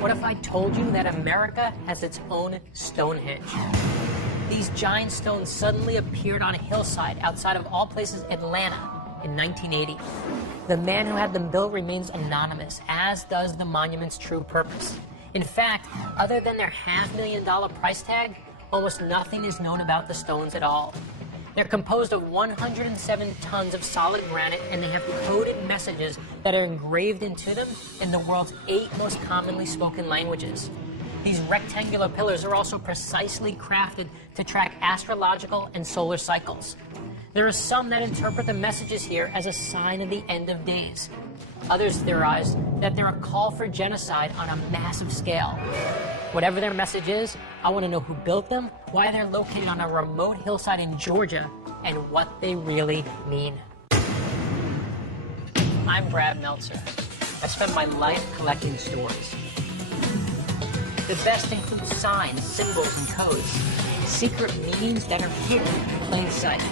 What if I told you that America has its own Stonehenge? These giant stones suddenly appeared on a hillside outside of all places Atlanta in 1980. The man who had them built remains anonymous, as does the monument's true purpose. In fact, other than their $500,000 price tag, almost nothing is known about the stones at all. They're composed of 107 tons of solid granite, and they have coded messages that are engraved into them in the world's 8 most commonly spoken languages. These rectangular pillars are also precisely crafted to track astrological and solar cycles. There are some that interpret the messages here as a sign of the end of days. Others theorize that they're a call for genocide on a massive scale. Whatever their message is, I want to know who built them, why they're located on a remote hillside in Georgia, and what they really mean. I'm Brad Meltzer. I spent my life collecting stories. The best include signs, symbols, and codes, secret meanings that are hidden in plain sight.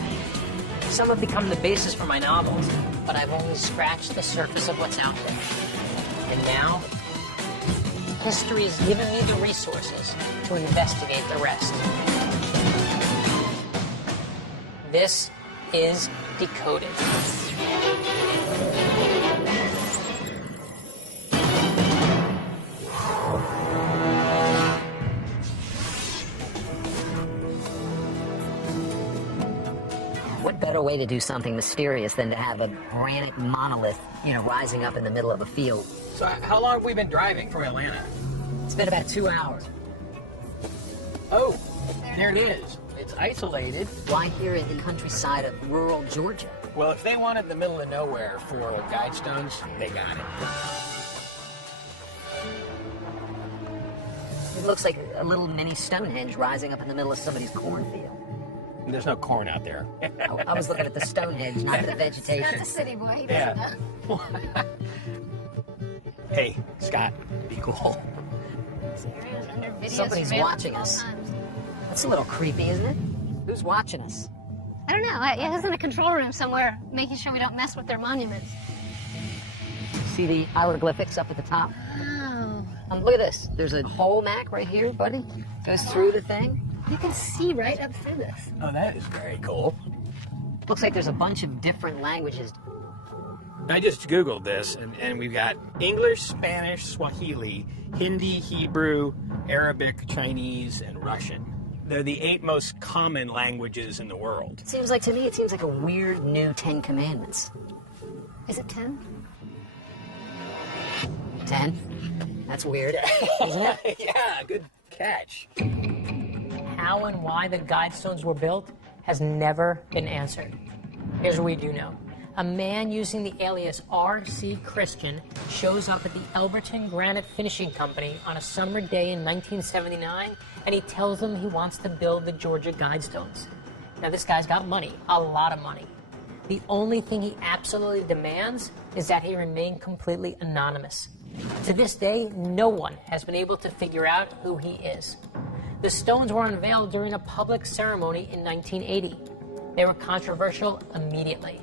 Some have become the basis for my novels, but I've only scratched the surface of what's out there. And now, history has given me the resources to investigate the rest. This is Decoded. What better way to do something mysterious than to have a granite monolith, rising up in the middle of a field? So how long have we been driving from Atlanta? It's been about 2 hours. Oh, there it is. It's isolated. Why here in the countryside of rural Georgia? Well, if they wanted the middle of nowhere for guide stones, they got it. It looks like a little mini Stonehenge rising up in the middle of somebody's cornfield. There's no corn out there. I was looking at the Stonehenge, not the vegetation. That's a city boy. He Yeah. doesn't know. Hey, Scott, be cool. Serious under video Somebody's surveillance watching at all us. times. That's a little creepy, isn't it? Who's watching us? I don't know. He was in a control room somewhere, making sure we don't mess with their monuments. See the hieroglyphics up at the top? Oh. Look at this. There's a hole, Mac, right here, buddy. Goes through the thing. You can see right up through this. Oh, that is very cool. Looks like there's a bunch of different languages. I just Googled this, and we've got English, Spanish, Swahili, Hindi, Hebrew, Arabic, Chinese, and Russian. They're the 8 most common languages in the world. To me, it seems like a weird new 10 Commandments. Is it 10? 10? That's weird, isn't it? Yeah, good catch. How and why the guide stones were built has never been answered. Here's what we do know. A man using the alias R.C. Christian shows up at the Elberton Granite Finishing Company on a summer day in 1979, and he tells them he wants to build the Georgia Guidestones. Now, this guy's got money, a lot of money. The only thing he absolutely demands is that he remain completely anonymous. To this day, no one has been able to figure out who he is. The stones were unveiled during a public ceremony in 1980. They were controversial immediately.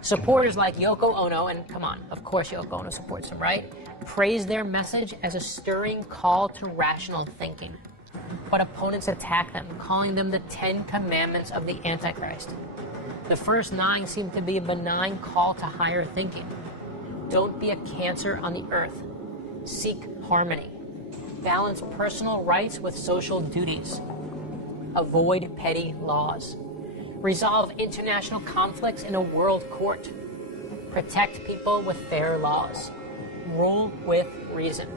Supporters like Yoko Ono, and come on, of course Yoko Ono supports them, right? Praised their message as a stirring call to rational thinking. But opponents attacked them, calling them the 10 Commandments of the Antichrist. The first 9 seem to be a benign call to higher thinking. Don't be a cancer on the earth. Seek harmony. Balance personal rights with social duties. Avoid petty laws. Resolve international conflicts in a world court. Protect people with fair laws. Rule with reason.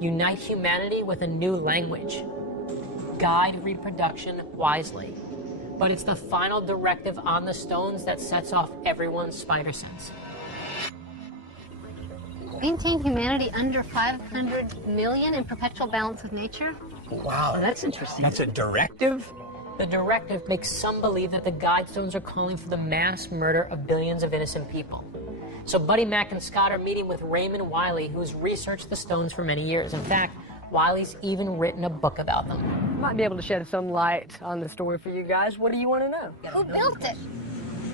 Unite humanity with a new language. Guide reproduction wisely. But it's the final directive on the stones that sets off everyone's spider sense. Maintain humanity under 500 million in perpetual balance with nature? Wow, that's interesting. That's a directive? The directive makes some believe that the Guidestones are calling for the mass murder of billions of innocent people. So Buddy, Mac, and Scott are meeting with Raymond Wiley, who's researched the stones for many years. In fact, Wiley's even written a book about them. Might be able to shed some light on the story for you guys. What do you want to know? Who built it?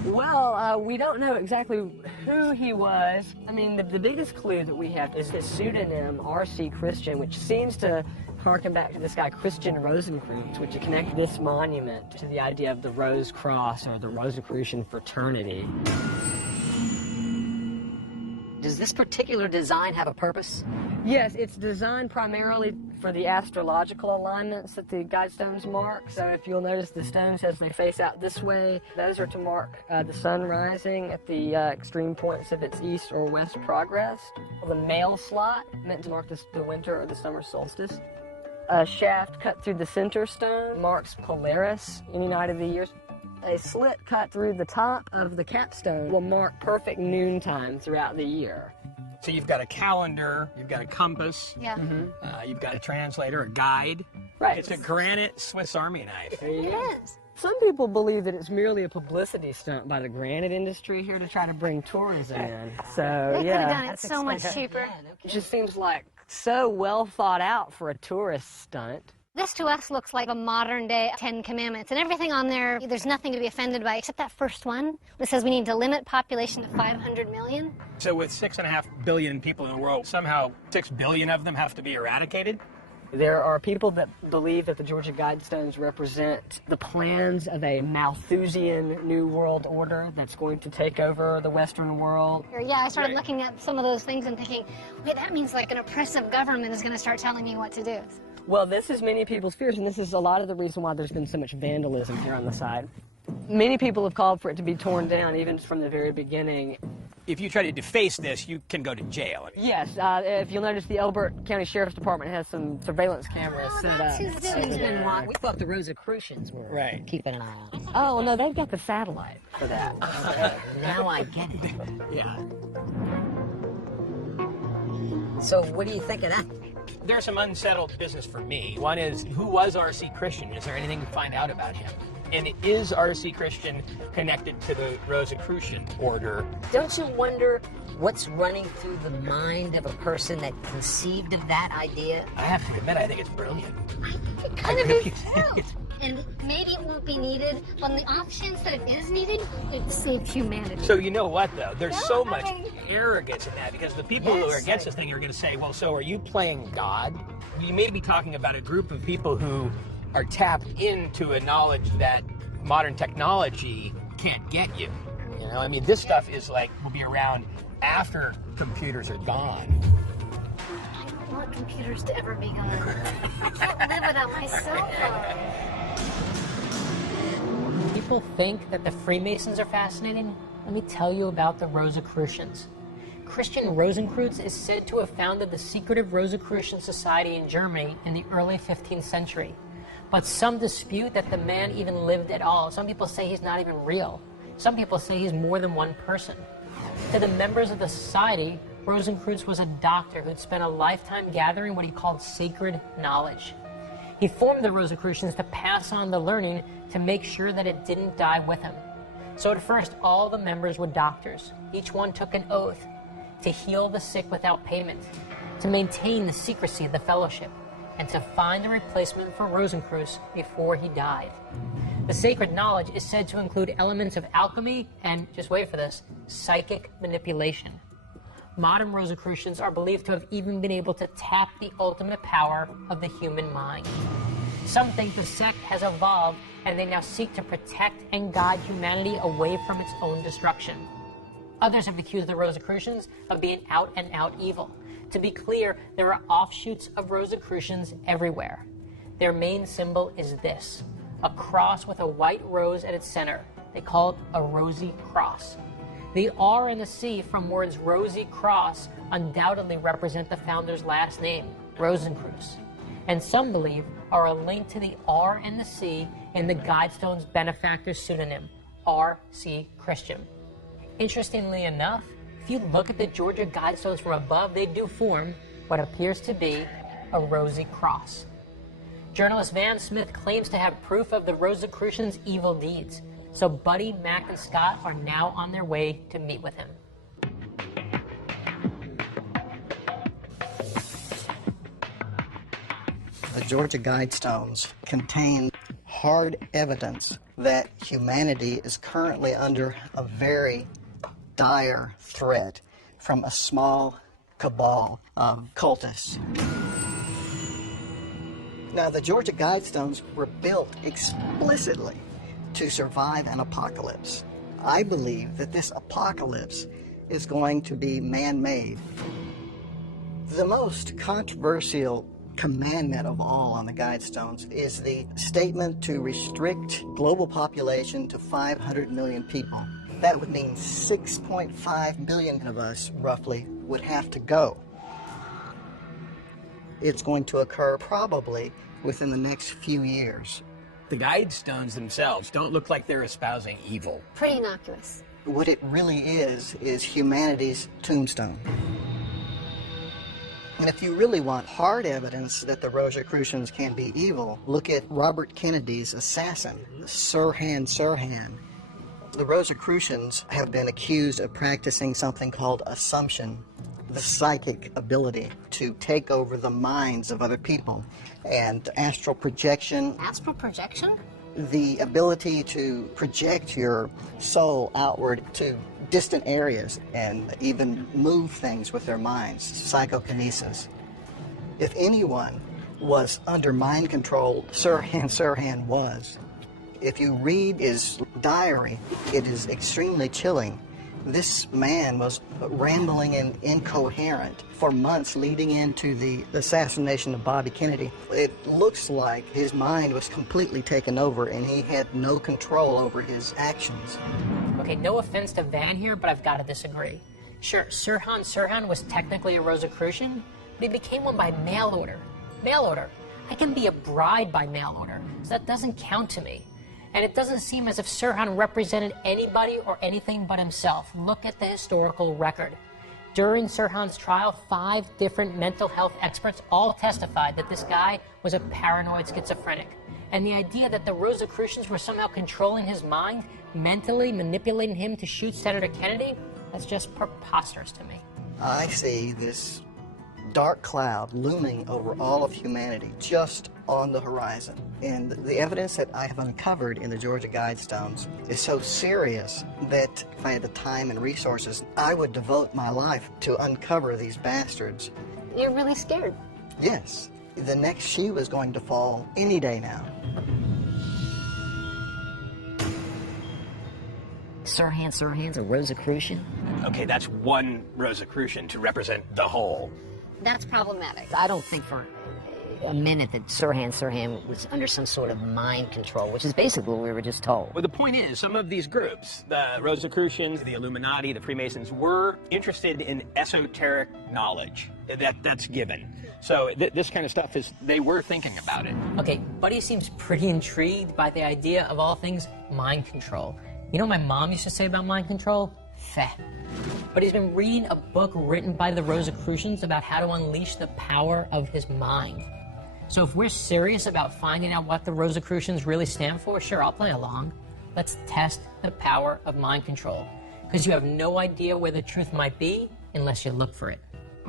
Well, we don't know exactly who he was. I mean, the biggest clue that we have is his pseudonym, R.C. Christian, which seems to harken back to this guy, Christian Rosenkreuz, which connect this monument to the idea of the Rose Cross or the Rosicrucian fraternity. Does this particular design have a purpose? Yes, it's designed primarily for the astrological alignments that the guidestones mark. So if you'll notice the stones as they face out this way, those are to mark the sun rising at the extreme points of its east or west progress. The male slot, meant to mark the winter or the summer solstice. A shaft cut through the center stone marks Polaris, any night of the year. A slit cut through the top of the capstone will mark perfect noontime throughout the year. So you've got a calendar, you've got a compass, Yeah. you've got a translator, a guide. Right. It's a granite Swiss Army knife. There you It go. is. Some people believe that it's merely a publicity stunt by the granite industry here to try to bring tourism in. So, They could have done yeah, it so much cheaper. it just seems like so well thought out for a tourist stunt. This to us looks like a modern day 10 Commandments, and everything on there, there's nothing to be offended by except that first one that says we need to limit population to 500 million. So with 6.5 billion people in the world, somehow 6 billion of them have to be eradicated? There are people that believe that the Georgia Guidestones represent the plans of a Malthusian New World Order that's going to take over the Western world. Yeah, I started Right. looking at some of those things and thinking, wait, that means like an oppressive government is going to start telling me what to do. Well, this is many people's fears, and this is a lot of the reason why there's been so much vandalism here on the side. Many people have called for it to be torn down, even from the very beginning. If you try to deface this, you can go to jail. Yes, if you'll notice, the Elbert County Sheriff's Department has some surveillance cameras set that's up. who's doing It's been it. why we thought the Rosicrucians were Right. keeping an eye on it. Oh, no, they've got the satellite for that. Now I get it. Yeah. So what do you think of that? There's some unsettled business for me. One is, who was R.C. Christian? Is there anything to find out about him? And is R.C. Christian connected to the Rosicrucian order? Don't you wonder what's running through the mind of a person that conceived of that idea? I have to admit, I think it's brilliant. It kind of is too. And maybe it won't be needed, but on the off chance that it is needed, it saved humanity. So you know what, though? There's so No, much I- arrogance in that, because the people who are Yes. against this thing are going to say, well, so are you playing God? You may be talking about a group of people who are tapped into a knowledge that modern technology can't get you. You know, I mean, this stuff is like, will be around after computers are gone. I don't want computers to ever be gone. I can't live without my cell phone. People think that the Freemasons are fascinating. Let me tell you about the Rosicrucians. Christian Rosenkreuz is said to have founded the secretive Rosicrucian Society in Germany in the early 15th century. But some dispute that the man even lived at all. Some people say he's not even real. Some people say he's more than one person. To the members of the society, Rosenkreuz was a doctor who'd spent a lifetime gathering what he called sacred knowledge. He formed the Rosicrucians to pass on the learning to make sure that it didn't die with him. So at first, all the members were doctors. Each one took an oath to heal the sick without payment, to maintain the secrecy of the fellowship, and to find a replacement for Rosenkreuz before he died. The sacred knowledge is said to include elements of alchemy and, just wait for this, psychic manipulation. Modern Rosicrucians are believed to have even been able to tap the ultimate power of the human mind. Some think the sect has evolved and they now seek to protect and guide humanity away from its own destruction. Others have accused the Rosicrucians of being out and out evil. To be clear, there are offshoots of Rosicrucians everywhere. Their main symbol is this, a cross with a white rose at its center. They call it a rosy cross. The R and the C from words rosy cross undoubtedly represent the founder's last name, Rosenkreuz, and some believe are a link to the R and the C in the Guidestone's benefactor's pseudonym, R.C. Christian. Interestingly enough, if you look at the Georgia Guidestones from above, they do form what appears to be a rosy cross. Journalist Van Smith claims to have proof of the Rosicrucians' evil deeds, so Buddy, Mac, and Scott are now on their way to meet with him. The Georgia Guidestones contain hard evidence that humanity is currently under a very dire threat from a small cabal of cultists. Now, the Georgia Guidestones were built explicitly to survive an apocalypse. I believe that this apocalypse is going to be man-made. The most controversial commandment of all on the Guidestones is the statement to restrict global population to 500 million people. That would mean 6.5 billion of us, roughly, would have to go. It's going to occur probably within the next few years. The Guidestones themselves don't look like they're espousing evil. Pretty innocuous. What it really is humanity's tombstone. And if you really want hard evidence that the Rosicrucians can be evil, look at Robert Kennedy's assassin, Sirhan Sirhan. The Rosicrucians have been accused of practicing something called assumption, the psychic ability to take over the minds of other people, and astral projection. Astral projection? The ability to project your soul outward to distant areas and even move things with their minds, psychokinesis. If anyone was under mind control, Sirhan Sirhan was. If you read his diary, it is extremely chilling. This man was rambling and incoherent for months leading into the assassination of Bobby Kennedy. It looks like his mind was completely taken over and he had no control over his actions. Okay, no offense to Van here, but I've got to disagree. Sure, Sirhan Sirhan was technically a Rosicrucian, but he became one by mail order. Mail order. I can be a bride by mail order, so that doesn't count to me. And it doesn't seem as if Sirhan represented anybody or anything but himself. Look at the historical record. During Sirhan's trial, 5 different mental health experts all testified that this guy was a paranoid schizophrenic. And the idea that the Rosicrucians were somehow controlling his mind, mentally manipulating him to shoot Senator Kennedy, that's just preposterous to me. I see this dark cloud looming over all of humanity just on the horizon. And the evidence that I have uncovered in the Georgia Guidestones is so serious that if I had the time and resources, I would devote my life to uncover these bastards. You're really scared. Yes, the next shoe is going to fall any day now. Sirhan Sirhan's a Rosicrucian? Okay, that's one Rosicrucian to represent the whole. That's problematic. I don't think for a minute that Sirhan Sirhan was under some sort of mind control, which is basically what we were just told. Well, the point is, some of these groups, the Rosicrucians, the Illuminati, the Freemasons, were interested in esoteric knowledge. That's given. So this kind of stuff they were thinking about it. Okay, Buddy seems pretty intrigued by the idea of all things mind control. You know what my mom used to say about mind control? Feh. But he's been reading a book written by the Rosicrucians about how to unleash the power of his mind. So if we're serious about finding out what the Rosicrucians really stand for, sure, I'll play along. Let's test the power of mind control. Because you have no idea where the truth might be unless you look for it.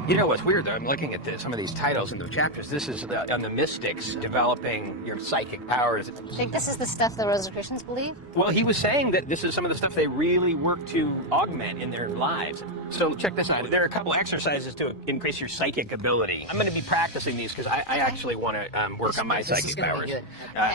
You know what's weird, though? I'm looking at some of these titles in the chapters. This is on the mystics developing your psychic powers. I think this is the stuff the Rosicrucians believe? Well, he was saying that this is some of the stuff they really work to augment in their lives. So check this out. There are a couple exercises to increase your psychic ability. I'm going to be practicing these because I actually want to work on my psychic powers.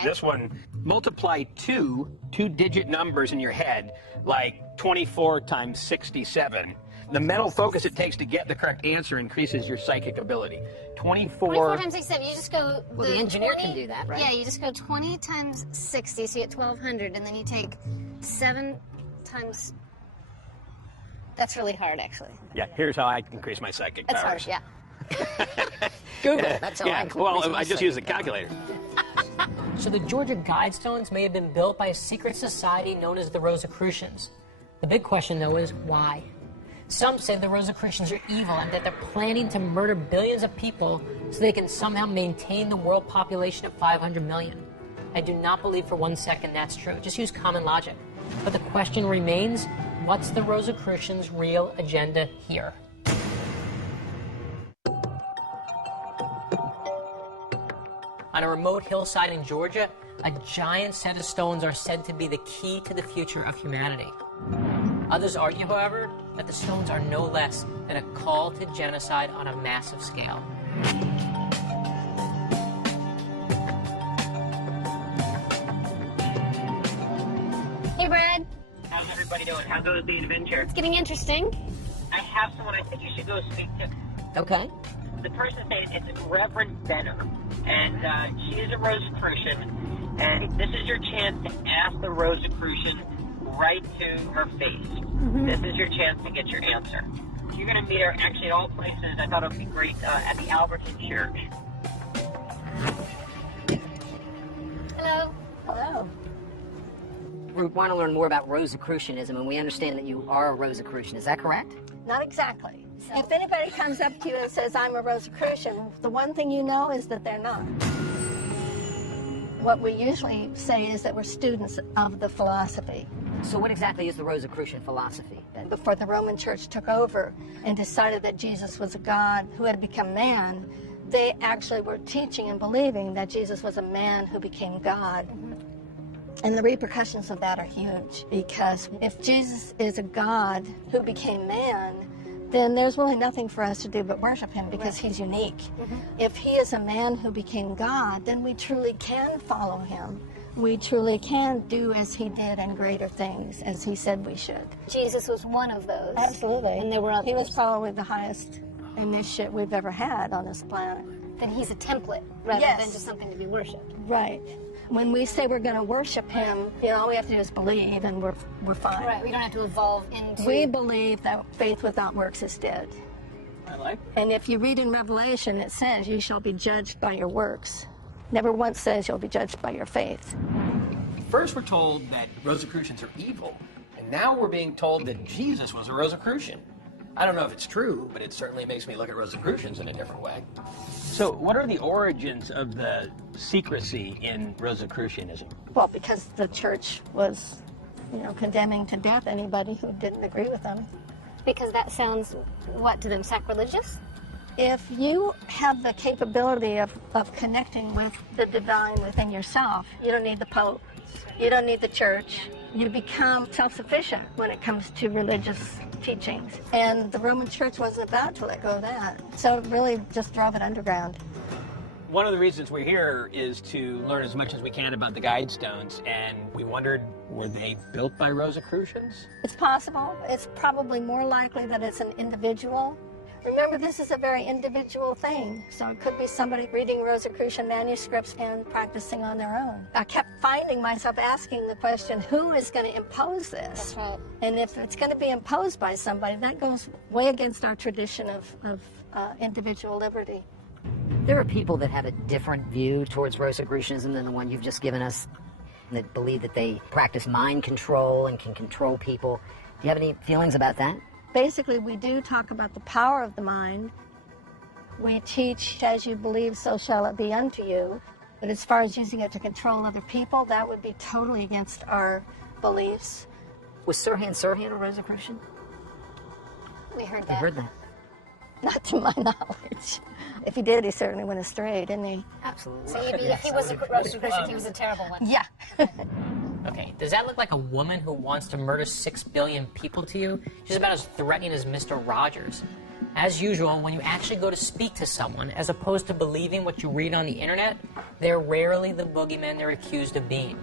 This one, multiply two-digit numbers in your head, like 24 times 67. The mental focus it takes to get the correct answer increases your psychic ability. 24 times 67, you just go... Well, the engineer can do that, right? Yeah, you just go 20 times 60, so you get 1,200, and then you take 7 times... That's really hard, actually. Yeah, here's how I increase my psychic powers. That's hard, yeah. Google. That's how I well, I just use a calculator. So the Georgia Guidestones may have been built by a secret society known as the Rosicrucians. The big question, though, is why? Some say the Rosicrucians are evil and that they're planning to murder billions of people so they can somehow maintain the world population of 500 million. I do not believe for 1 second that's true. Just use common logic. But the question remains, what's the Rosicrucians' real agenda here? On a remote hillside in Georgia, a giant set of stones are said to be the key to the future of humanity. Others argue, however, that the stones are no less than a call to genocide on a massive scale. Hey, Brad. How's everybody doing? How goes the adventure? It's getting interesting. I have someone I think you should go speak to. Okay. The person's name is Reverend Benner, and she is a Rosicrucian, and this is your chance to ask the Rosicrucian right to her face. This is your chance to get your answer. You're going to meet her actually at all places. I thought it would be great at the Alberton Church. Hello. Hello. We want to learn more about Rosicrucianism, and we understand that you are a Rosicrucian. Is that correct? Not exactly. If anybody comes up to you and says, I'm a Rosicrucian, the one thing you know is that they're not. What we usually say is that we're students of the philosophy. So what exactly is the Rosicrucian philosophy? Before the Roman Church took over and decided that Jesus was a God who had become man, they actually were teaching and believing that Jesus was a man who became God. And the repercussions of that are huge, because if Jesus is a God who became man, then there's really nothing for us to do but worship him, because he's unique. If he is a man who became God, then we truly can follow him. We truly can do as he did and greater things, as he said we should. Jesus was one of those. Absolutely. And there were others. He was probably the highest initiate we've ever had on this planet. Then he's a template rather Yes. than just something to be worshipped. Right. When we say we're going to worship him, all we have to do is believe, and we're fine. Right, we don't have to evolve into... We believe that faith without works is dead. I like And if you read in Revelation, it says you shall be judged by your works. Never once says you'll be judged by your faith. First, we're told that Rosicrucians are evil, and now we're being told that Jesus was a Rosicrucian. I don't know if it's true, but it certainly makes me look at Rosicrucians in a different way. So, what are the origins of the secrecy in Rosicrucianism? Well, because the church was, condemning to death anybody who didn't agree with them. Because that sounds, what to them, sacrilegious? If you have the capability of connecting with the divine within yourself, you don't need the Pope, you don't need the church. You become self-sufficient when it comes to religious teachings. And the Roman Church wasn't about to let go of that. So it really just drove it underground. One of the reasons we're here is to learn as much as we can about the Guidestones, and we wondered, were they built by Rosicrucians? It's possible. It's probably more likely that it's an individual. Remember, this is a very individual thing, so it could be somebody reading Rosicrucian manuscripts and practicing on their own. I kept finding myself asking the question, who is going to impose this? That's right. And if it's going to be imposed by somebody, that goes way against our tradition of individual liberty. There are people that have a different view towards Rosicrucianism than the one you've just given us, that believe that they practice mind control and can control people. Do you have any feelings about that? Basically, we do talk about the power of the mind. We teach, as you believe, so shall it be unto you. But as far as using it to control other people, that would be totally against our beliefs. Was Sirhan Sirhan a Rosicrucian? We heard I that. heard that. Not to my knowledge. If he did, he certainly went astray, didn't he? Absolutely. So if he was a Rosicrucian, he was a terrible one. Yeah. Okay, does that look like a woman who wants to murder 6 billion people to you? She's about as threatening as Mr. Rogers. As usual, when you actually go to speak to someone, as opposed to believing what you read on the internet, they're rarely the boogeyman they're accused of being.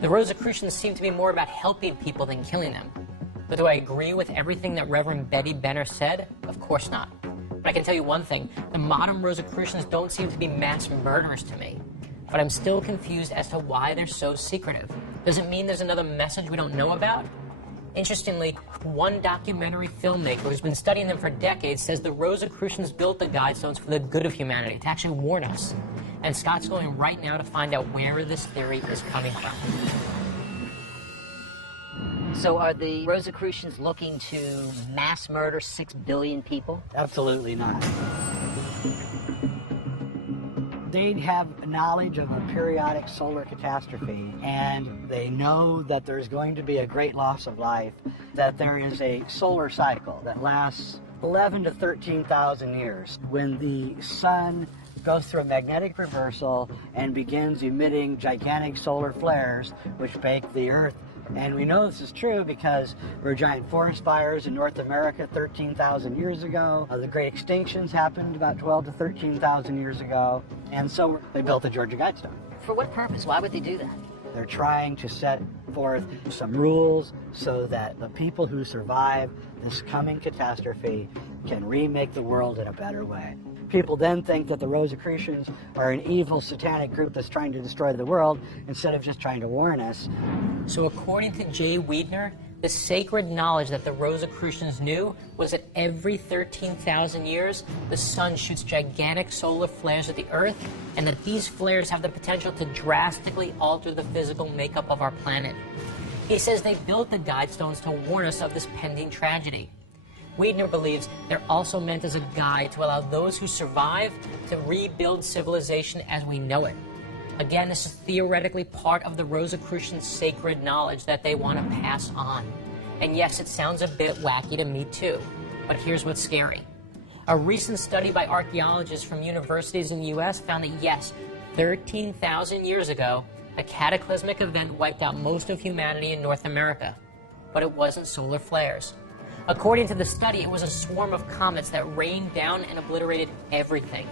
The Rosicrucians seem to be more about helping people than killing them. But do I agree with everything that Reverend Betty Benner said? Of course not. But I can tell you one thing, the modern Rosicrucians don't seem to be mass murderers to me. But I'm still confused as to why they're so secretive. Does it mean there's another message we don't know about? Interestingly, one documentary filmmaker who's been studying them for decades says the Rosicrucians built the Guidestones for the good of humanity, to actually warn us. And Scott's going right now to find out where this theory is coming from. So are the Rosicrucians looking to mass murder 6 billion people? Absolutely not. They have knowledge of a periodic solar catastrophe, and they know that there's going to be a great loss of life, that there is a solar cycle that lasts 11 to 13,000 years. When the sun goes through a magnetic reversal and begins emitting gigantic solar flares, which bake the Earth. And we know this is true because there were giant forest fires in North America 13,000 years ago. The great extinctions happened about 12 to 13,000 years ago. And so they built the Georgia Guidestone. For what purpose? Why would they do that? They're trying to set forth some rules so that the people who survive this coming catastrophe can remake the world in a better way. People then think that the Rosicrucians are an evil satanic group that's trying to destroy the world instead of just trying to warn us. So according to Jay Wiedner, the sacred knowledge that the Rosicrucians knew was that every 13,000 years, the sun shoots gigantic solar flares at the Earth, and that these flares have the potential to drastically alter the physical makeup of our planet. He says they built the Guidestones to warn us of this pending tragedy. Wiedner believes they're also meant as a guide to allow those who survive to rebuild civilization as we know it. Again, this is theoretically part of the Rosicrucians' sacred knowledge that they want to pass on. And yes, it sounds a bit wacky to me too, but here's what's scary. A recent study by archaeologists from universities in the US found that yes, 13,000 years ago, a cataclysmic event wiped out most of humanity in North America. But it wasn't solar flares. According to the study, it was a swarm of comets that rained down and obliterated everything.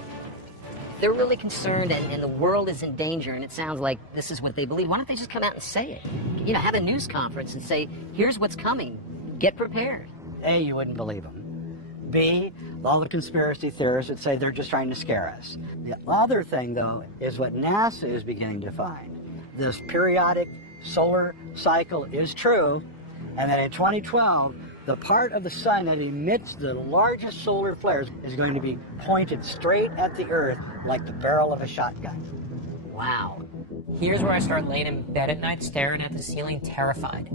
They're really concerned and the world is in danger, and it sounds like this is what they believe. Why don't they just come out and say it? You know, have a news conference and say, here's what's coming. Get prepared. A, you wouldn't believe them. B, all the conspiracy theorists would say they're just trying to scare us. The other thing, though, is what NASA is beginning to find. This periodic solar cycle is true, and that in 2012, the part of the sun that emits the largest solar flares is going to be pointed straight at the Earth like the barrel of a shotgun. Wow. Here's where I start laying in bed at night staring at the ceiling terrified.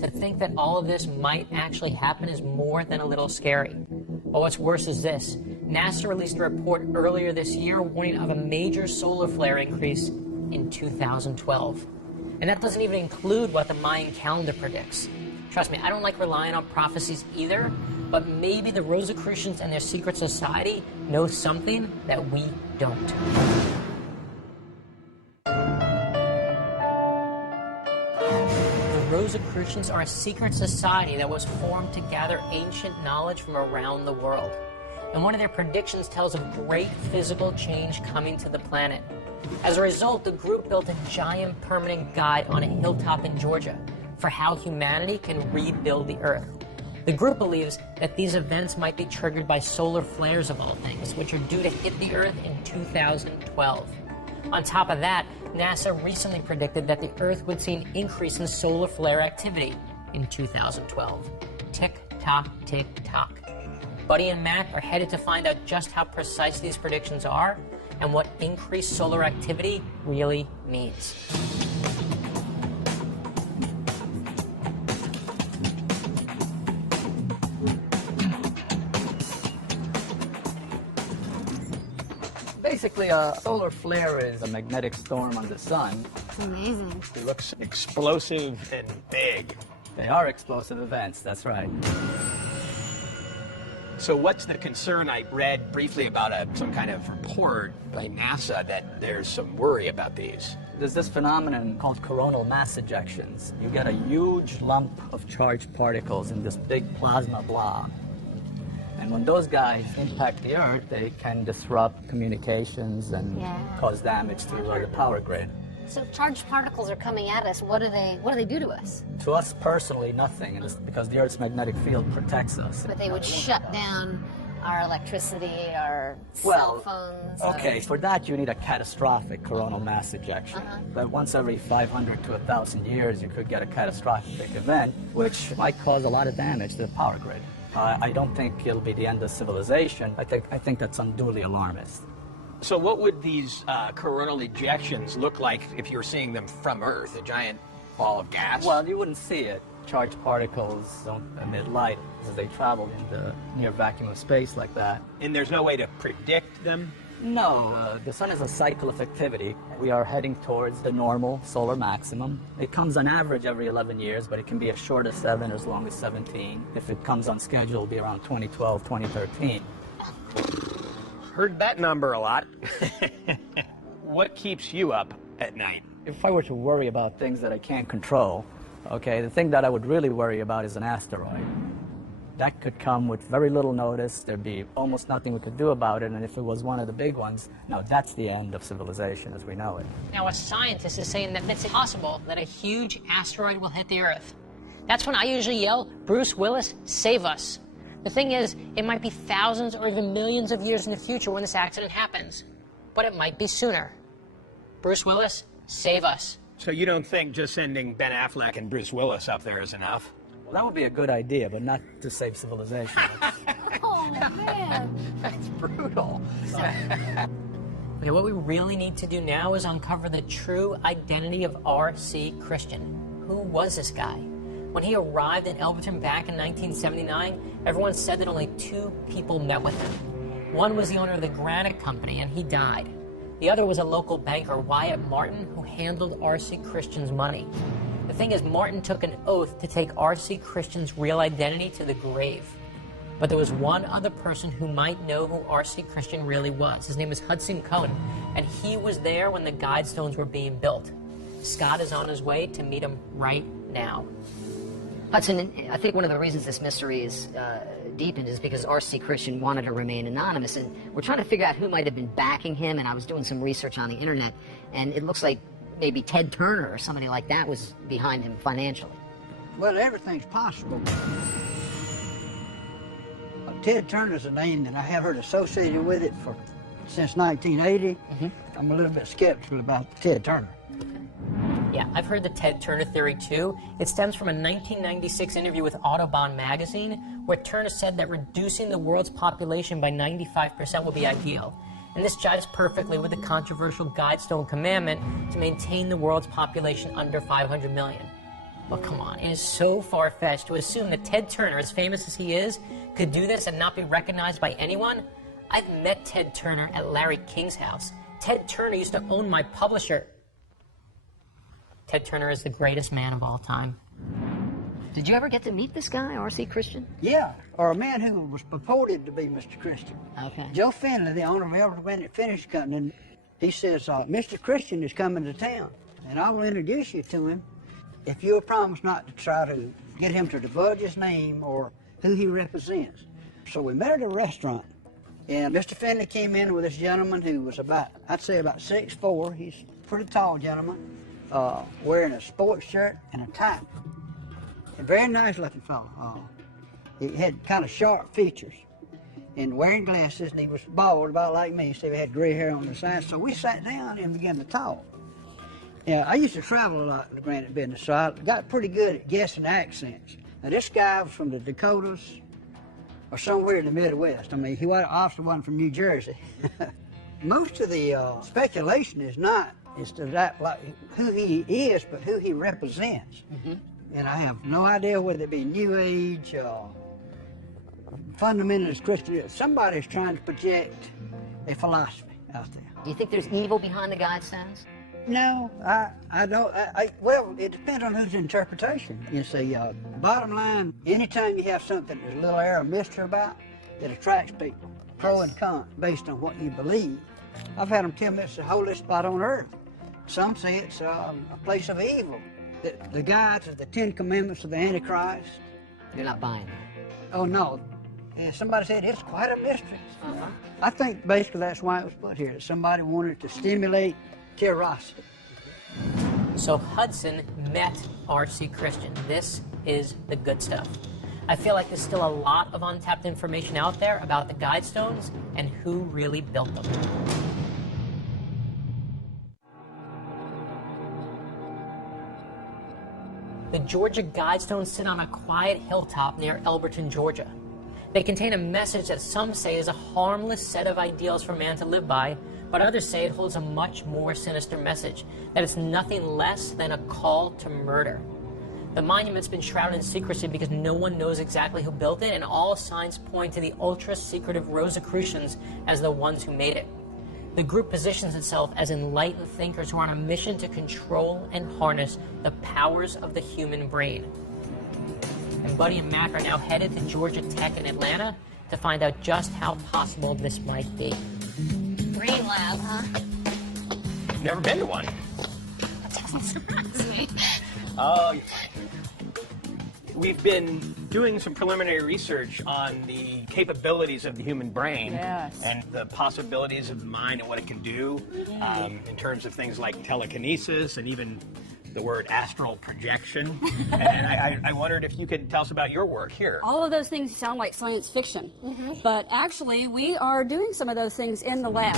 To think that all of this might actually happen is more than a little scary. But what's worse is this. NASA released a report earlier this year warning of a major solar flare increase in 2012. And that doesn't even include what the Mayan calendar predicts. Trust me, I don't like relying on prophecies either, but maybe the Rosicrucians and their secret society know something that we don't. The Rosicrucians are a secret society that was formed to gather ancient knowledge from around the world. And one of their predictions tells of great physical change coming to the planet. As a result, the group built a giant permanent guide on a hilltop in Georgia for how humanity can rebuild the Earth. The group believes that these events might be triggered by solar flares of all things, which are due to hit the Earth in 2012. On top of that, NASA recently predicted that the Earth would see an increase in solar flare activity in 2012. Tick-tock, tick-tock. Buddy and Matt are headed to find out just how precise these predictions are and what increased solar activity really means. Basically, a solar flare is a magnetic storm on the sun. It's amazing. It looks explosive and big. They are explosive events, that's right. So what's the concern? I read briefly about some kind of report by NASA that there's some worry about these. There's this phenomenon called coronal mass ejections. You get a huge lump of charged particles in this big plasma blob. And when those guys impact the Earth, they can disrupt communications and cause damage to the power grid. So charged particles are coming at us. What do they do to us? To us personally, nothing, and it's because the Earth's magnetic field protects us. But they would shut down our electricity, our cell phones. Okay, for that you need a catastrophic coronal mass ejection. But once every 500 to 1,000 years, you could get a catastrophic event, which might cause a lot of damage to the power grid. I don't think it'll be the end of civilization. I think that's unduly alarmist. So what would these coronal ejections look like if you were seeing them from Earth? A giant ball of gas? Well, you wouldn't see it. Charged particles don't emit light as they travel in the near vacuum of space like that. And there's no way to predict them? No, the sun is a cycle of activity. We are heading towards the normal solar maximum. It comes on average every 11 years, but it can be as short as 7 or as long as 17. If it comes on schedule, it'll be around 2012, 2013. Heard that number a lot. What keeps you up at night? If I were to worry about things that I can't control, okay, the thing that I would really worry about is an asteroid. That could come with very little notice. There'd be almost nothing we could do about it, and if it was one of the big ones, no, that's the end of civilization as we know it. Now, a scientist is saying that it's possible that a huge asteroid will hit the Earth. That's when I usually yell, Bruce Willis, save us. The thing is, it might be thousands or even millions of years in the future when this accident happens. But it might be sooner. Bruce Willis, save us. So you don't think just sending Ben Affleck and Bruce Willis up there is enough? Well, that would be a good idea, but not to save civilization. Oh, man. That's brutal. Okay, what we really need to do now is uncover the true identity of R.C. Christian. Who was this guy? When he arrived in Elberton back in 1979, everyone said that only 2 people met with him. One was the owner of the Granite Company, and he died. The other was a local banker, Wyatt Martin, who handled R.C. Christian's money. The thing is, Martin took an oath to take R.C. Christian's real identity to the grave. But there was one other person who might know who R.C. Christian really was. His name was Hudson Cohen, and he was there when the Guidestones were being built. Scott is on his way to meet him right now. Hudson, I think one of the reasons this mystery is deepened is because R.C. Christian wanted to remain anonymous, and we're trying to figure out who might have been backing him, and I was doing some research on the internet, and it looks like maybe Ted Turner or somebody like that was behind him financially. Well, everything's possible. Ted Turner's a name that I have heard associated with it since 1980. I'm a little bit skeptical about Ted Turner. Yeah, I've heard the Ted Turner theory too. It stems from a 1996 interview with Autobahn magazine, where Turner said that reducing the world's population by 95% would be ideal. And this jives perfectly with the controversial Guidestone commandment to maintain the world's population under 500 million. But come on, it is so far-fetched to assume that Ted Turner, as famous as he is, could do this and not be recognized by anyone. I've met Ted Turner at Larry King's house. Ted Turner used to own my publisher. Ted Turner is the greatest man of all time. Did you ever get to meet this guy, R.C. Christian? Yeah, or a man who was purported to be Mr. Christian. Okay. Joe Finley, the owner of Elberton Finish Company, he says, Mr. Christian is coming to town, and I will introduce you to him if you'll promise not to try to get him to divulge his name or who he represents. So we met at a restaurant, and Mr. Finley came in with this gentleman who was I'd say about 6'4". He's a pretty tall gentleman, wearing a sports shirt and a tie. A very nice looking fellow. He had kind of sharp features and wearing glasses, and he was bald about like me, so he had gray hair on the side. So we sat down and began to talk. Yeah, I used to travel a lot in the granite business, so I got pretty good at guessing accents. Now this guy was from the Dakotas or somewhere in the Midwest. I mean, he obviously wasn't from New Jersey. Most of the speculation is not as to that, like who he is, but who he represents. And I have no idea whether it be New Age or fundamentalist Christian. Somebody's trying to project a philosophy out there. Do you think there's evil behind the Guidestones? No, I don't. Well, it depends on whose interpretation. You see, bottom line, anytime you have something there's a little air of mystery about, it attracts people, pro and con, based on what you believe. I've had them tell me it's the holiest spot on earth. Some say it's a place of evil. The guides are the 10 Commandments of the Antichrist. You're not buying it. Oh, no. Somebody said it's quite a mystery. I think basically that's why it was put here, that somebody wanted to stimulate curiosity. So Hudson met R.C. Christian. This is the good stuff. I feel like there's still a lot of untapped information out there about the Guidestones and who really built them. The Georgia Guidestones sit on a quiet hilltop near Elberton, Georgia. They contain a message that some say is a harmless set of ideals for man to live by, but others say it holds a much more sinister message, that it's nothing less than a call to murder. The monument's been shrouded in secrecy because no one knows exactly who built it, and all signs point to the ultra-secretive Rosicrucians as the ones who made it. The group positions itself as enlightened thinkers who are on a mission to control and harness the powers of the human brain. And Buddy and Mac are now headed to Georgia Tech in Atlanta to find out just how possible this might be. brain lab, huh? Never been to one. That doesn't surprise me. Oh, you're fine. We've been doing some preliminary research on the capabilities of the human brain and the possibilities of the mind and what it can do in terms of things like telekinesis and even the word astral projection. And I wondered if you could tell us about your work here. All of those things sound like science fiction, but actually we are doing some of those things in the lab.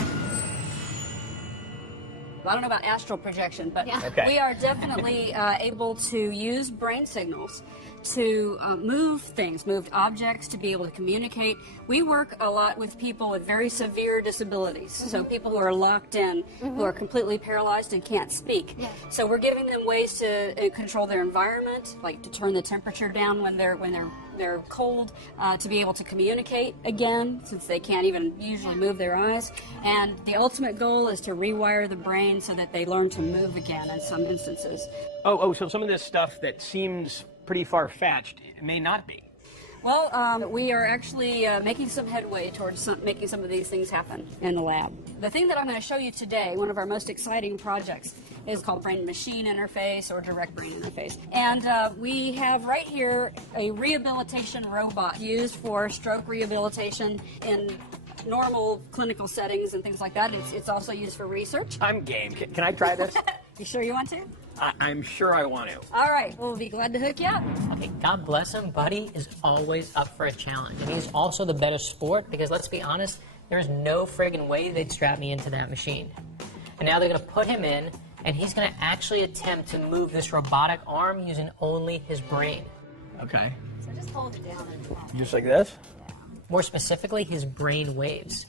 I don't know about astral projection, but we are definitely able to use brain signals to move things, move objects, to be able to communicate. We work a lot with people with very severe disabilities, so people who are locked in, who are completely paralyzed and can't speak. So we're giving them ways to control their environment, like to turn the temperature down when they're cold, to be able to communicate again, since they can't even usually move their eyes. And the ultimate goal is to rewire the brain so that they learn to move again in some instances. So some of this stuff that seems pretty far-fetched, it may not be. Well, we are actually making some headway towards making some of these things happen in the lab. The thing that I'm going to show you today, one of our most exciting projects, is called brain-machine interface or direct brain interface. And we have right here a rehabilitation robot used for stroke rehabilitation in normal clinical settings and things like that. It's also used for research. I'm game. Can I try this? You sure you want to? I'm sure I want to. All right, we'll be glad to hook you up. Okay, God bless him. Buddy is always up for a challenge. And he's also the better sport because, let's be honest, there's no friggin' way they'd strap me into that machine. And now they're going to put him in, and he's going to actually attempt to move this robotic arm using only his brain. Okay. So just hold it down. Just like this? More specifically, his brain waves.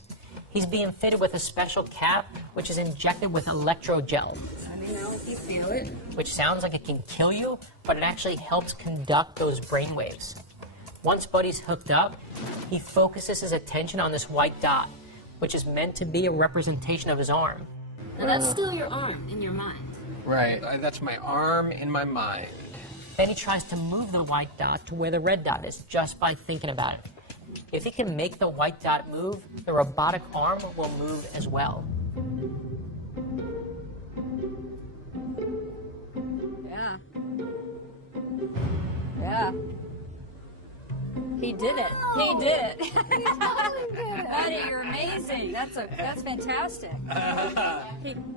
He's being fitted with a special cap, which is injected with electrogel. Let me know if you feel it. Which sounds like it can kill you, but it actually helps conduct those brain waves. Once Buddy's hooked up, he focuses his attention on this white dot, which is meant to be a representation of his arm. Now that's still your arm in your mind. Right. That's my arm in my mind. Then he tries to move the white dot to where the red dot is, just by thinking about it. If he can make the white dot move, the robotic arm will move as well. Yeah. Yeah. He did it. He did it. Buddy, you're amazing. That's fantastic.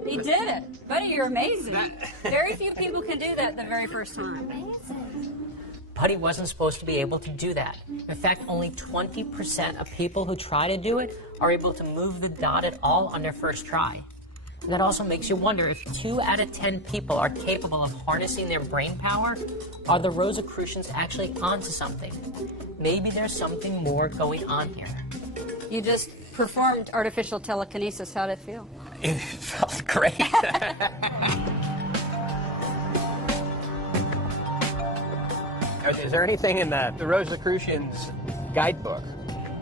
He did it. Buddy, you're amazing. Very few people can do that the very first time. Amazing. Buddy wasn't supposed to be able to do that. In fact, only 20% of people who try to do it are able to move the dot at all on their first try. And that also makes you wonder, if 2 out of 10 people are capable of harnessing their brain power, are the Rosicrucians actually onto something? Maybe there's something more going on here. You just performed artificial telekinesis. How'd it feel? It felt great. Is there anything in the Rosicrucians guidebook?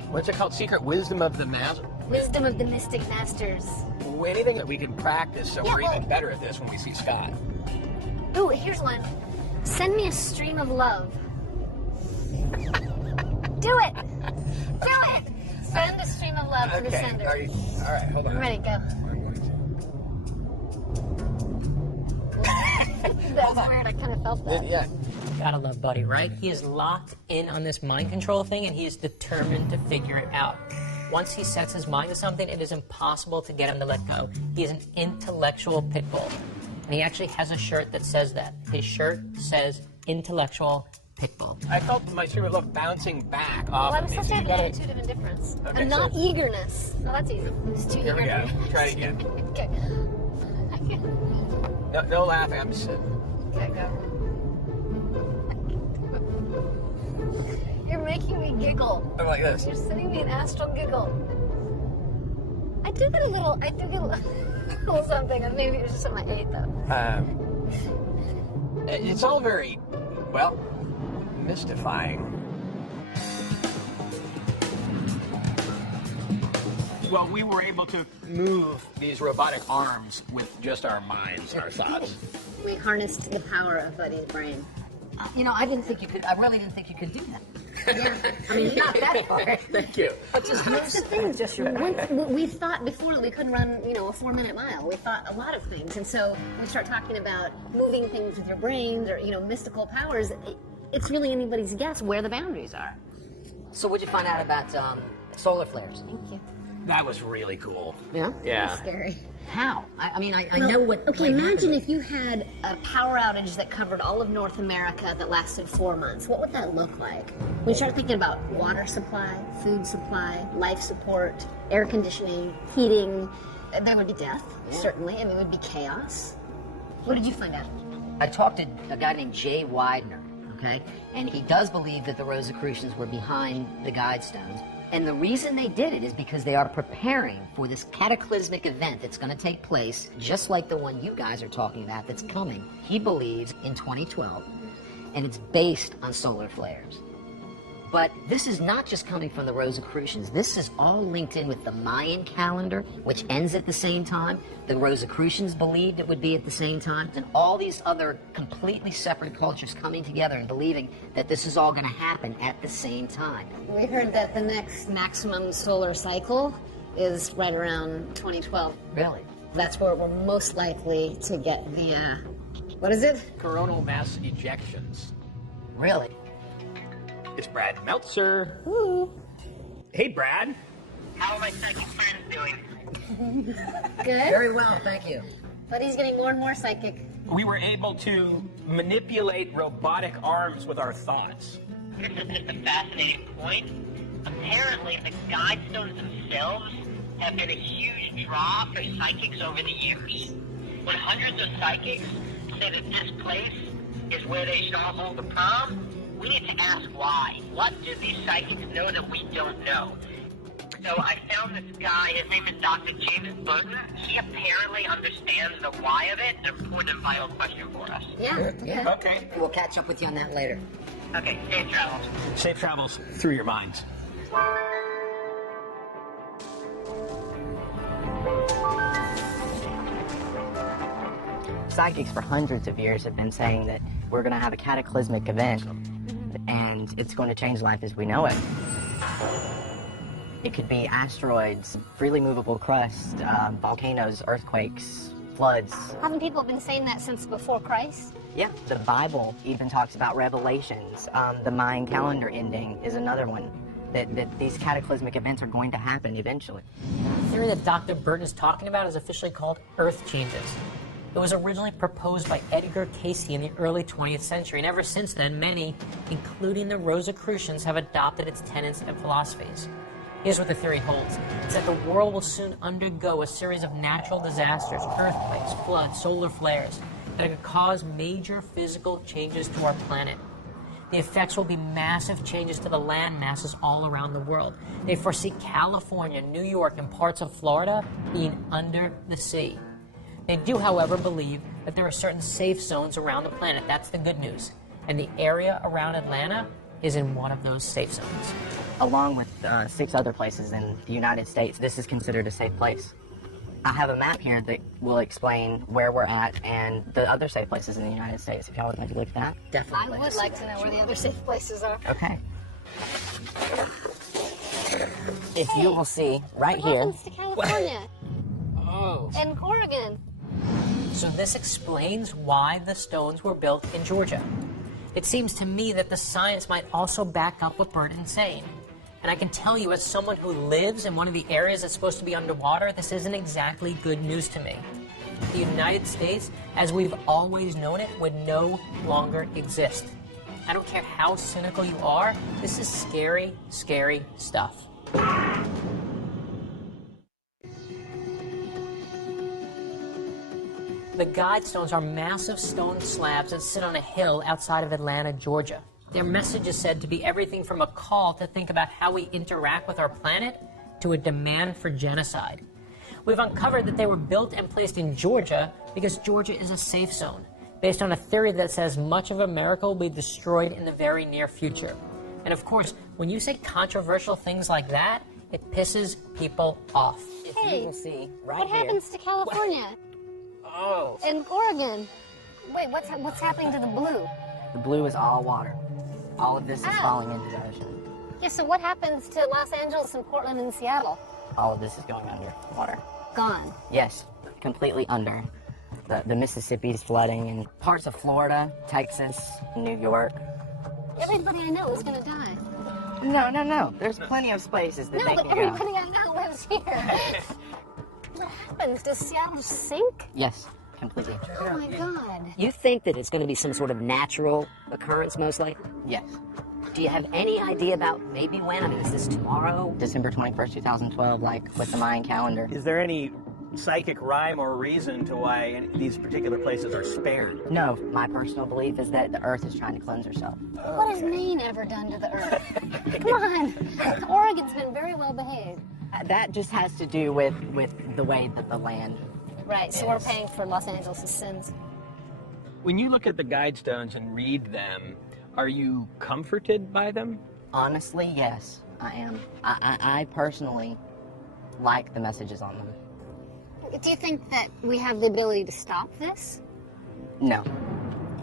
What's it called? Secret Wisdom of the Master? Wisdom of the Mystic Masters. Anything that we can practice so we're even better at this when we see Scott. Ooh, here's one. Send me a stream of love. Do it! Do it! Send a stream of love to the sender. All right, hold on. I'm ready, go. That's weird, I kind of felt that. Yeah. Gotta love Buddy, right? He is locked in on this mind control thing, and he is determined to figure it out. Once he sets his mind to something, it is impossible to get him to let go. He is an intellectual pit bull. And he actually has a shirt that says that. His shirt says intellectual pit bull. I felt my stream of love bouncing back off Well, I of was me. supposed So to you have gotta... two different difference. Okay, And not so- eagerness. No, that's easy. It's too Here we eager. go. Try it again. Okay. No laughing. I'm sitting. Okay, go. You're making me giggle. I'm like this. You're sending me an astral giggle. I do get a little something, and maybe it was just on my 8 though. It's all very, well, mystifying. Well, we were able to move these robotic arms with just our minds and our thoughts. We harnessed the power of Buddy's brain. You know, I didn't think you could. I really didn't think you could do that. Yeah. I mean, not that far. Thank you. But just That's the thing. Just we thought before that we couldn't run, you know, a 4-minute mile. We thought a lot of things, and so when we start talking about moving things with your brains or, you know, mystical powers, it's really anybody's guess where the boundaries are. So, what'd you find out about solar flares? Thank you. That was really cool. Yeah. Yeah. Scary. How? I mean, I know what. Okay, what imagine happened. if you had a power outage that covered all of North America that lasted 4 months. What would that look like? When you start thinking about water supply, food supply, life support, air conditioning, heating, there would be death, certainly. I mean, it would be chaos. What did you find out? I talked to a guy named Jay Widener, okay? And he does believe that the Rosicrucians were behind the Guidestones. And the reason they did it is because they are preparing for this cataclysmic event that's going to take place, just like the one you guys are talking about that's coming, he believes, in 2012. And it's based on solar flares. But this is not just coming from the Rosicrucians. This is all linked in with the Mayan calendar, which ends at the same time. The Rosicrucians believed it would be at the same time. And all these other completely separate cultures coming together and believing that this is all going to happen at the same time. We heard that the next maximum solar cycle is right around 2012. Really? That's where we're most likely to get the, what is it? Coronal mass ejections. Really? It's Brad Meltzer. Ooh. Hey, Brad. How are my psychic friends doing? Good. Very well, thank you. But he's getting more and more psychic. We were able to manipulate robotic arms with our thoughts. This is just a fascinating point. Apparently, the Guidestones themselves have been a huge draw for psychics over the years. When hundreds of psychics say that this place is where they should all hold the prom, we need to ask why. What do these psychics know that we don't know? So I found this guy, his name is Dr. James Burton. He apparently understands the why of it. An important and vital question for us. Yeah. Okay. We'll catch up with you on that later. Okay, safe travels. Safe travels through your minds. Psychics for hundreds of years have been saying that we're going to have a cataclysmic event and it's going to change life as we know it. It could be asteroids, freely movable crust, volcanoes, earthquakes, floods. Haven't people been saying that since before Christ? Yeah, the Bible even talks about revelations. The Mayan calendar ending is another one, that these cataclysmic events are going to happen eventually. The theory that Dr. Burton is talking about is officially called Earth changes. It was originally proposed by Edgar Cayce in the early 20th century, and ever since then, many, including the Rosicrucians, have adopted its tenets and philosophies. Here's what the theory holds. It's that the world will soon undergo a series of natural disasters, earthquakes, floods, solar flares, that could cause major physical changes to our planet. The effects will be massive changes to the land masses all around the world. They foresee California, New York, and parts of Florida being under the sea. They do, however, believe that there are certain safe zones around the planet. That's the good news. And the area around Atlanta is in one of those safe zones. Along with 6 other places in the United States, this is considered a safe place. I have a map here that will explain where we're at and the other safe places in the United States, if y'all would like to look at that. Definitely. I would like to know where the other safe places are. Okay. If you will see right What here. happens to California Oh. and Oregon? So this explains why the stones were built in Georgia. It seems to me that the science might also back up what Burton's saying. And I can tell you, as someone who lives in one of the areas that's supposed to be underwater, this isn't exactly good news to me. The United States, as we've always known it, would no longer exist. I don't care how cynical you are, this is scary, scary stuff. The Guidestones are massive stone slabs that sit on a hill outside of Atlanta, Georgia. Their message is said to be everything from a call to think about how we interact with our planet to a demand for genocide. We've uncovered that they were built and placed in Georgia because Georgia is a safe zone, based on a theory that says much of America will be destroyed in the very near future. And of course, when you say controversial things like that, it pisses people off. If Hey, you will see right What here. happens to California Oh. and Oregon? Wait, what's happening to the blue? The blue is all water. All of this is falling into the ocean. Yeah, so what happens to Los Angeles and Portland and Seattle? All of this is going under water. Gone. Yes, completely under. The Mississippi's flooding, and parts of Florida, Texas, New York. Everybody I know is going to die. No. There's plenty of places that they No, can but go. everybody I know lives here. What happens? Does Seattle sink? Yes, completely. Oh my God. You think that it's going to be some sort of natural occurrence, most likely? Yes. Do you have any idea about maybe when? I mean, is this tomorrow? December 21st, 2012, like with the Mayan calendar. Is there any psychic rhyme or reason to why these particular places are spared? No, my personal belief is that the Earth is trying to cleanse herself. What has Maine ever done to the earth? Come on. Oregon's been very well behaved. That just has to do with the way that the land. Right, so we're paying for Los Angeles' sins. When you look at the guide stones and read them, are you comforted by them? Honestly, yes, I am. I personally like the messages on them. Do you think that we have the ability to stop this? No.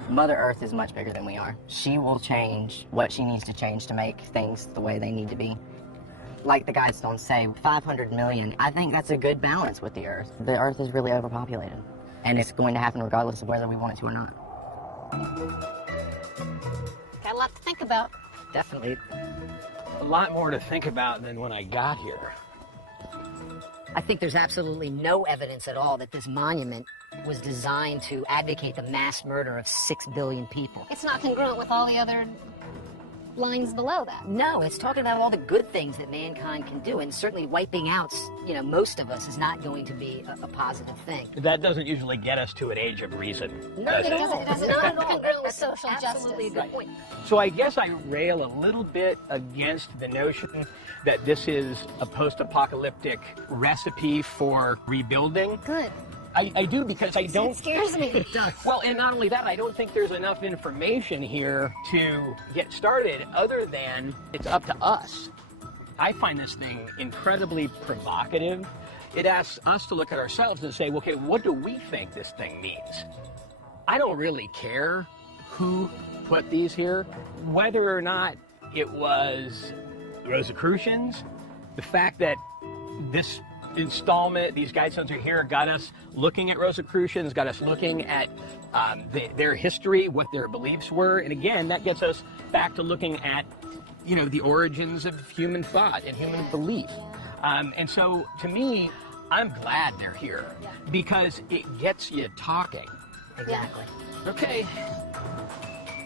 Mother Earth is much bigger than we are. She will change what she needs to change to make things the way they need to be. Like the guide stones say, 500 million. I think that's a good balance with the Earth. The Earth is really overpopulated, and it's going to happen regardless of whether we want it to or not. Got a lot to think about. Definitely. A lot more to think about than when I got here. I think there's absolutely no evidence at all that this monument was designed to advocate the mass murder of 6 billion people. It's not congruent with all the other lines below that. No, it's talking about all the good things that mankind can do, and certainly wiping out, most of us is not going to be a positive thing. That doesn't usually get us to an age of reason. No, does it it? doesn't. It does not congruent with social Absolutely a justice. good point. So I guess I rail a little bit against the notion that this is a post-apocalyptic recipe for rebuilding. Good. I do, because I don't... It scares me. Well, and not only that, I don't think there's enough information here to get started, other than it's up to us. I find this thing incredibly provocative. It asks us to look at ourselves and say, okay, what do we think this thing means? I don't really care who put these here, whether or not it was Rosicrucians. The fact that this installment, these guide stones are here, got us looking at Rosicrucians, got us looking at their history, what their beliefs were, and again, that gets us back to looking at, the origins of human thought and human belief. And so, to me, I'm glad they're here, because it gets you talking. Exactly. Okay.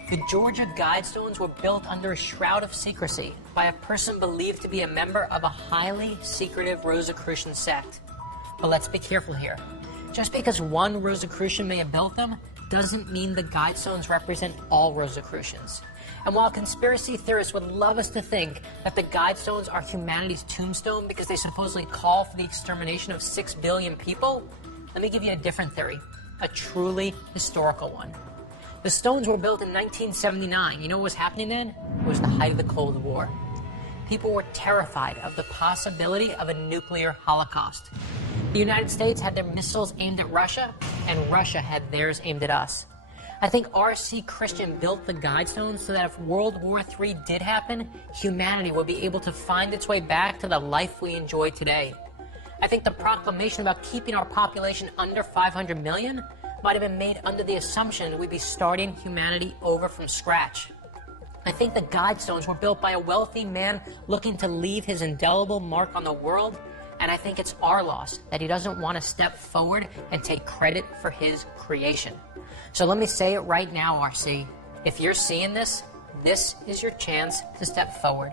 The Georgia Guidestones were built under a shroud of secrecy by a person believed to be a member of a highly secretive Rosicrucian sect. But let's be careful here. Just because one Rosicrucian may have built them doesn't mean the Guidestones represent all Rosicrucians. And while conspiracy theorists would love us to think that the Guidestones are humanity's tombstone because they supposedly call for the extermination of 6 billion people, let me give you a different theory, a truly historical one. The stones were built in 1979. You know what was happening then? It was the height of the Cold War. People were terrified of the possibility of a nuclear holocaust. The United States had their missiles aimed at Russia, and Russia had theirs aimed at us. I think R.C. Christian built the Guidestones so that if World War III did happen, humanity would be able to find its way back to the life we enjoy today. I think the proclamation about keeping our population under 500 million might have been made under the assumption we'd be starting humanity over from scratch. I think the Guidestones were built by a wealthy man looking to leave his indelible mark on the world, and I think it's our loss that he doesn't want to step forward and take credit for his creation. So let me say it right now, RC. If you're seeing this, this is your chance to step forward.